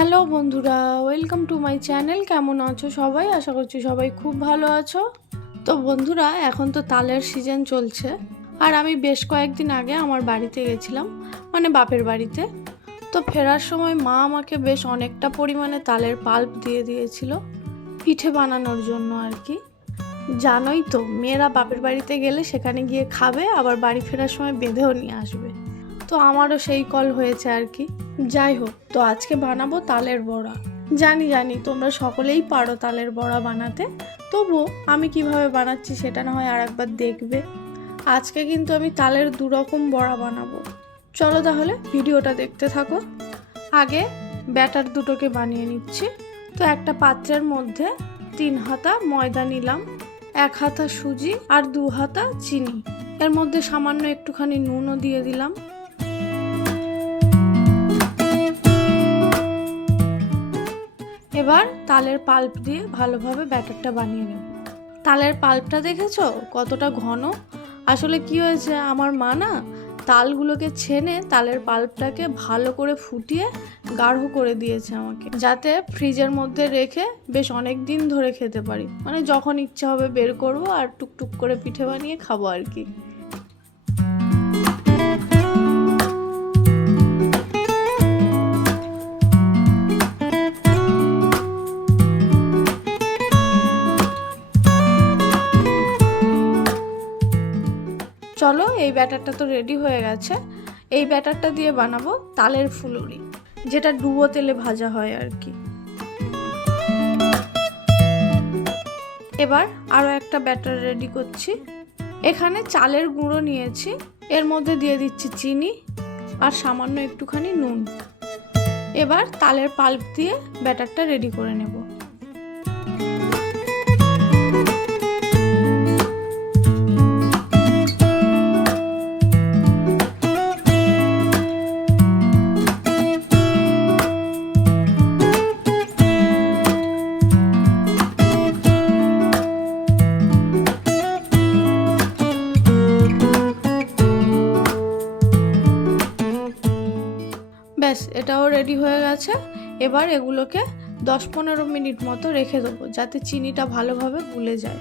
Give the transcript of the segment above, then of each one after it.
Hello বন্ধুরা, welcome to my channel. কেমন আছো সবাই? আশা করছি সবাই খুব ভালো আছো। তো বন্ধুরা, এখন তো তালের সিজন চলছে, আর আমি বেশ কয়েকদিন আগে আমার বাড়িতে গেছিলাম, মানে বাপের বাড়িতে। তো ফেরার সময় মা আমাকে বেশ অনেকটা পরিমাণে তালের পাল্প দিয়ে দিয়েছিল পিঠে বানানোর জন্য আর কি। জানোই তো, মেয়েরা বাপের বাড়িতে গেলে সেখানে গিয়ে খাবে, আবার বাড়ি ফেরার সময় বেঁধেও নিয়ে আসবে। তো আমারও সেই কল হয়েছে আর কি। যাই হোক, তো আজকে বানাবো তালের বড়া। জানি তোমরা সকলেই পারো তালের বড়া বানাতে, তবুও আমি কিভাবে বানাচ্ছি সেটা না হয় আর একবার দেখবে। আজকে কিন্তু আমি তালের দুরকম বড়া বানাবো। চলো তাহলে ভিডিওটা দেখতে থাকো। আগে ব্যাটার দুটোকে বানিয়ে নিচ্ছি। তো একটা পাত্রের মধ্যে 3 হাতা ময়দা নিলাম, 1 হাতা সুজি আর 2 হাতা চিনি। এর মধ্যে সামান্য একটুখানি নুনও দিয়ে দিলাম। এবার তালের পাল্প দিয়ে ভালোভাবে ব্যাটারটা বানিয়ে নেব। তালের পাল্পটা দেখেছো কতটা ঘন? আসলে কি হয়েছে, আমার মা না তালগুলোকে ছেনে তালের পাল্পটাকে ভালো করে ফুটিয়ে গাঢ় করে দিয়েছে আমাকে, যাতে ফ্রিজের মধ্যে রেখে বেশ অনেক দিন ধরে খেতে পারি। মানে যখন ইচ্ছা হবে বের করব আর টুকটুক করে পিঠে বানিয়ে খাবো আর কি। চলো, এই ব্যাটারটা তো রেডি হয়ে গেছে। এই ব্যাটারটা দিয়ে বানাবো তালের ফুলুরি, যেটা ডুবো তেলে ভাজা হয় আর কি। এবার আরও একটা ব্যাটার রেডি করছি। এখানে চালের গুঁড়ো নিয়েছি, এর মধ্যে দিয়ে দিচ্ছি চিনি আর সামান্য একটুখানি নুন। এবার তালের পাল্প দিয়ে ব্যাটারটা রেডি করে নেব। ব্যাস, এটাও রেডি হয়ে গেছে। এবার এগুলোকে 10-15 মিনিট মতো রেখে দেবো, যাতে চিনিটা ভালোভাবে গুলে যায়।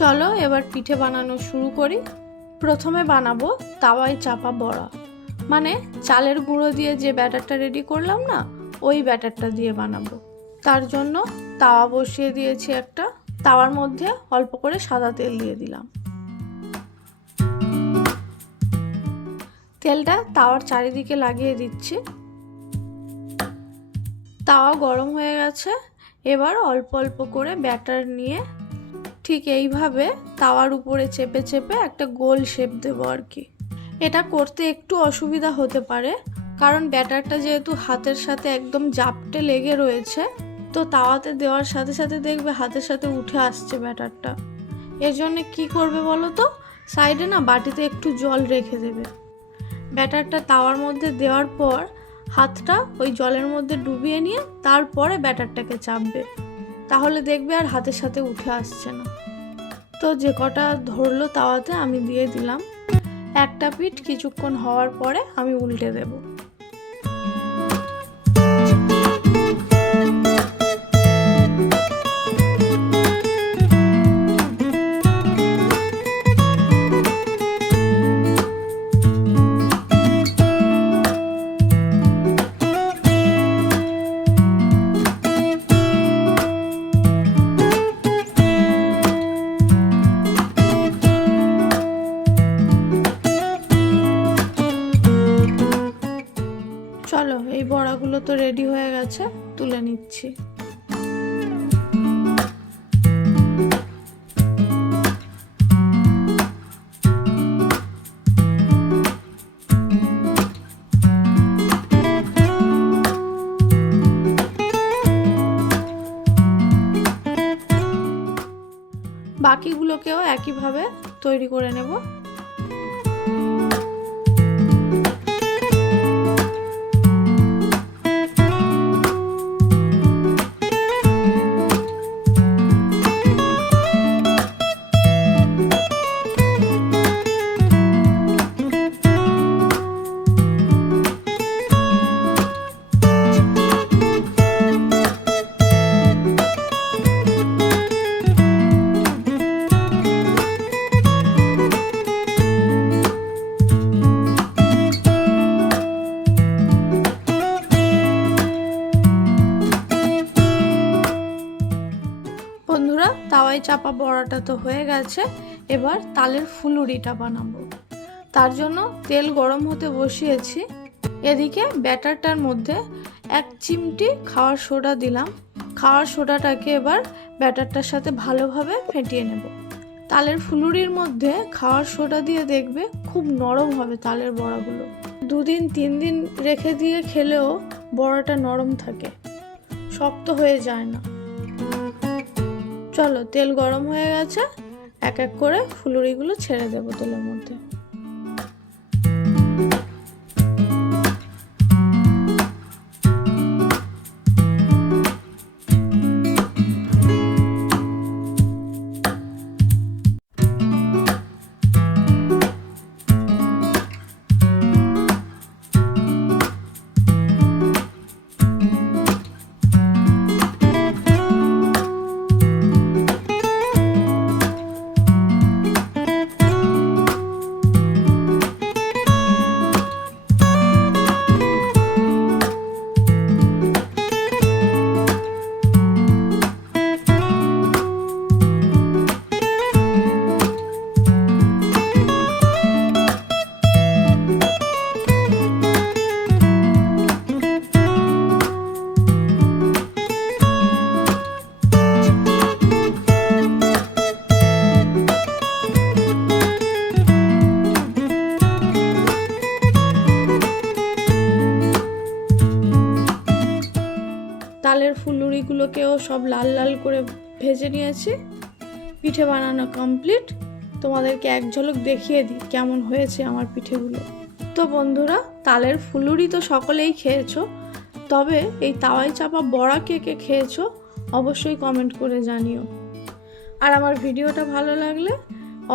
চলো এবার পিঠে বানানো শুরু করি। প্রথমে বানাবো তাওয়ায় চাপা বড়া, মানে চালের গুঁড়ো দিয়ে যে ব্যাটারটা রেডি করলাম না, ওই ব্যাটারটা দিয়ে বানাবো। তার জন্য তাওয়া বসিয়ে দিয়েছি একটা। তাওয়ার মধ্যে অল্প করে সাদা তেল দিয়ে দিলাম। তেলটা তাওয়ার চারিদিকে লাগিয়ে দিচ্ছি। তাওয়া গরম হয়ে গেছে। এবার অল্প অল্প করে ব্যাটার নিয়ে ঠিক এইভাবে তাওয়ার উপরে চেপে চেপে একটা গোল শেপ দেবো আর কি। এটা করতে একটু অসুবিধা হতে পারে, কারণ ব্যাটারটা যেহেতু হাতের সাথে একদম জাপটে লেগে রয়েছে, তো তাওয়াতে দেওয়ার সাথে সাথে দেখবে হাতের সাথে উঠে আসছে ব্যাটারটা। এর জন্য কি করবে বলো তো, সাইডে না বাটিতে একটু জল রেখে দেবে। ব্যাটারটা তাওয়ার মধ্যে দেওয়ার পর হাতটা ওই জলের মধ্যে ডুবিয়ে নিয়ে তারপরে ব্যাটারটাকে চাপবে, তাহলে দেখবে আর হাতের সাথে উঠে আসছে না। তো যে কটা ধরলো তাওয়াতে আমি দিয়ে দিলাম। একটা পিঠ কিছুক্ষণ হওয়ার পরে আমি উল্টে দেব। চলো, এই বড়াগুলো তো রেডি হয়ে গেছে, তুলে নিচ্ছি। বাকিগুলোকেও একইভাবে তৈরি করে নেব। তাওয়ায় চাপা বড়াটা তো হয়ে গেছে, এবার তালের ফুলুরিটা বানাবো। তার জন্য তেল গরম হতে বসিয়েছি। এদিকে ব্যাটারটার মধ্যে 1 চিমটি খাওয়ার সোডা দিলাম। খাওয়ার সোডাটাকে এবার ব্যাটারটার সাথে ভালোভাবে ফেটিয়ে নেব। তালের ফুলুরির মধ্যে খাওয়ার সোডা দিয়ে দেখবে খুব নরম হবে তালের বড়াগুলো। 2 দিন 3 দিন রেখে দিয়ে খেলেও বড়াটা নরম থাকে, শক্ত হয়ে যায় না। চলো, তেল গরম হয়ে গেছে, এক এক করে ফুলুরিগুলো ছেড়ে দেবো তেলের মধ্যে। তালের ফুলুরিগুলোকেও সব লাল লাল করে ভেজে নিয়েছি। পিঠে বানানো কমপ্লিট। তোমাদেরকে এক ঝলক দেখিয়ে দিই কেমন হয়েছে আমার পিঠেগুলো। তো বন্ধুরা, তালের ফুলুরি তো সকলেই খেয়েছো, তবে এই তাওয়ায় চাপা বড়া কে কে খেয়েছো অবশ্যই কমেন্ট করে জানিও। আর আমার ভিডিওটা ভালো লাগলে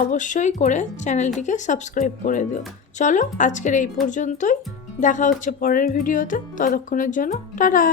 অবশ্যই করে চ্যানেলটিকে সাবস্ক্রাইব করে দিও। চলো, আজকের এই পর্যন্তই। দেখা হচ্ছে পরের ভিডিওতে। ততক্ষণের জন্য টাটা।